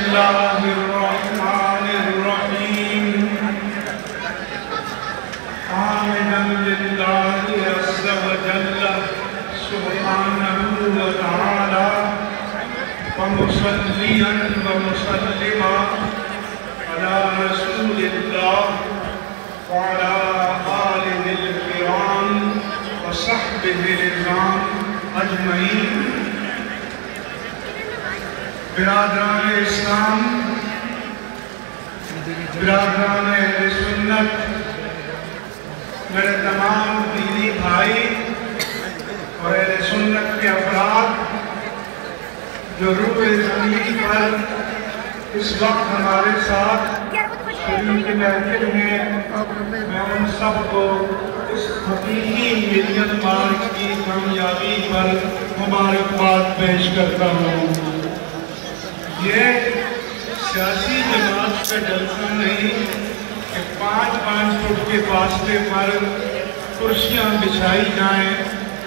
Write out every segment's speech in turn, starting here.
الله الرحمن الرحيم حامدا لله عز وجل سبحانه وتعالى ومصليا ومسلما على رسول الله وعلى آله الكرام وصحبه الكرام اجمعین۔ برادران اسلام، برادران اہل سنت، میرے تمام دینی بھائی اور اہل سنت کے افراد جو روح زمین پر اس وقت ہمارے ساتھ شریک محفل ہیں، میں ان سب کو اس حقیقی ملین مارچ کی کامیابی پر مبارکباد پیش کرتا ہوں۔ یہ سیاسی جماعت کا جلسہ نہیں کہ 5-5 فٹ کے فاصلے پر کرسیاں بچھائی جائیں،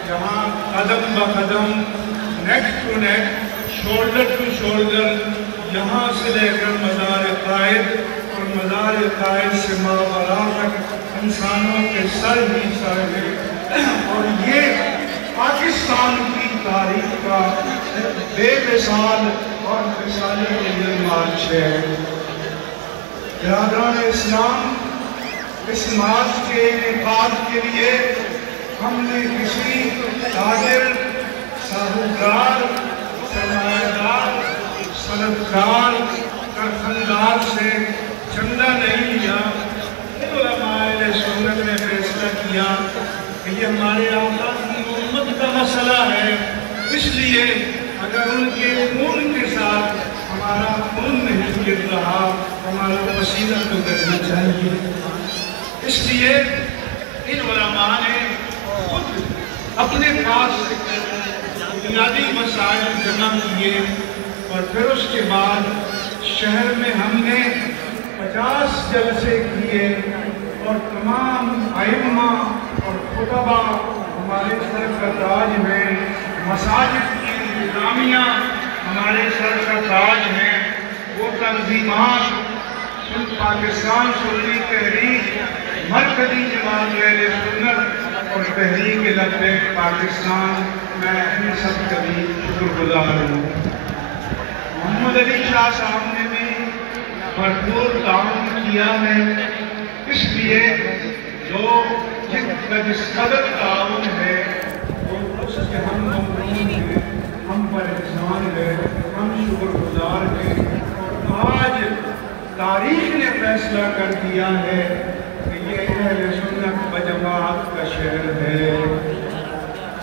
جہاں قدم بقدم، neck to neck, shoulder to shoulder, یہاں سے لے کر مزار قائد اور مزار قائد سے ماوراء تک انسانوں کے سر ہی سر ہیں، اور یہ پاکستان کی تاریخ کا بے مثال اور مثالی ملین مارچ ہے۔ برادران اسلام، اس مارچ کے انعقاد کے لیے ہم نے کسی تاجر، ساہوکار، سرمایہ دار، صنعتکار، کارخانیدار سے چندہ نہیں لیا۔ علماء اہل سنت نے فیصلہ کیا کہ یہ ہمارے آقا کی امت کا مسئلہ ہے، اس لیے اگر ان کے خون کے ساتھ ہمارا خون نہیں گر رہا، ہمارا پسینہ تو گرنا چاہیے۔ اس لیے ان علماء نے خود اپنے پاس بنیادی مسائل جمع کیے، اور پھر اس کے بعد شہر میں ہم نے 50 جلسے کیے، اور تمام ائمہ اور خطبہ ہمارے سر کا تاج ہیں، مساجد کی انتظامیہ ہمارے سر کا تاج ہیں، وہ تنظیمات پاکستان سنی تحریک، مرکزی جماعت اہل سنت اور تحریک لبیک پاکستان، میں ان سب کا بھی شکر گزار ہوں۔ محمد علی شاہ صاحب نے بھی بھرپور تعاون کیا ہے، اس لیے جس قدر تعاون ہے وہ اس کے ہم ممنون ہیں، ہم پر احسان ہے، ہم شکر گزار ہیں۔ اور آج تاریخ نے فیصلہ کر دیا ہے کہ یہ اہل سنت و جماعت کا شہر ہے،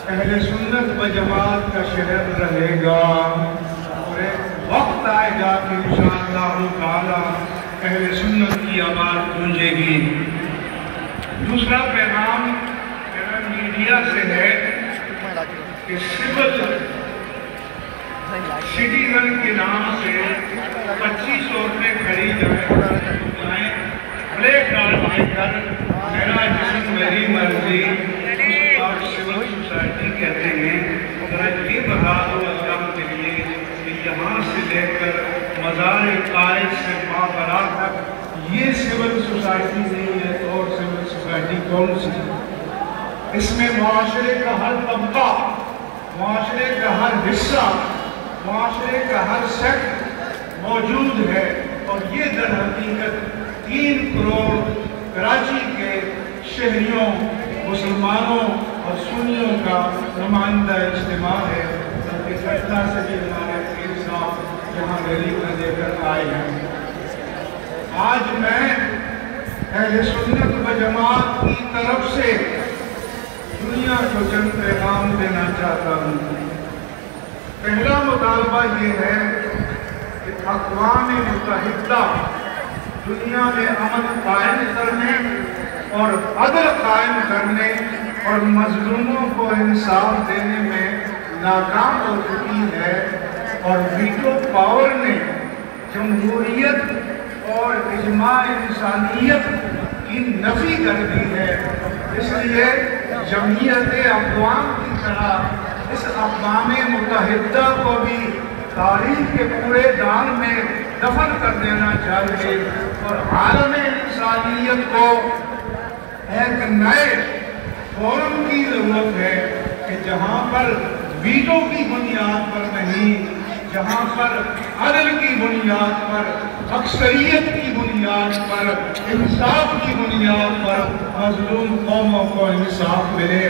اہل سنت و جماعت کا شہر رہے گا، اور ایک وقت آئے گا کہ انشاءاللہ تعالی اہل سنت کی آواز گونجے گی۔ دوسرا پیغام میرا میڈیا سے ہے کہ سول سٹیزن کے نام سے 25 عورتیں خرید جائیں، پلے کارڈ لے کر میرا جسم میری مرضی، اس کو آپ سول سوسائٹی کہتے ہیں، ذرا یہ بتا دو اللہ کے لیے کہ یہاں سے لے کر مزار قائد سے ماوراء تک یہ سول سوسائٹی نہیں ہے، اور سول سوسائٹی کون سی ہے؟ اس میں معاشرے کا ہر طبقہ، معاشرے کا ہر حصہ، معاشرے کا ہر سیکٹر موجود ہے، اور یہ در حقیقت 3 کروڑ کراچی کے شہریوں، مسلمانوں اور سنیوں کا نمائندہ اجتماع ہے، جبکہ پٹنہ سے بھی ہمارے پیر صاحب یہاں ریلی میں دے کر آئے ہیں۔ آج میں اہل سنت و جماعت کی طرف سے دنیا کو چند پیغام دینا چاہتا ہوں۔ پہلا مطالبہ یہ ہے کہ اقوام متحدہ دنیا میں امن قائم کرنے اور عدل قائم کرنے اور مظلوموں کو انصاف دینے میں ناکام ہو چکی ہے، اور ویٹو پاور نے جمہوریت اور اجماع انسانیت کی نفی کر دی ہے۔ اس لیے جمعیت اقوام کی طرح اس اقوام متحدہ کو بھی تاریخ کے پورے دان میں دفن کر دینا چاہیے اور عالم انسانیت کو ایک نئے فورم کی ضرورت ہے کہ جہاں پر ویٹو کی بنیاد پر نہیں، جہاں پر عدل کی بنیاد پر، اکثریت کی بنیاد پر، انصاف کی بنیاد پر مظلوم قوموں کو انصاف ملے۔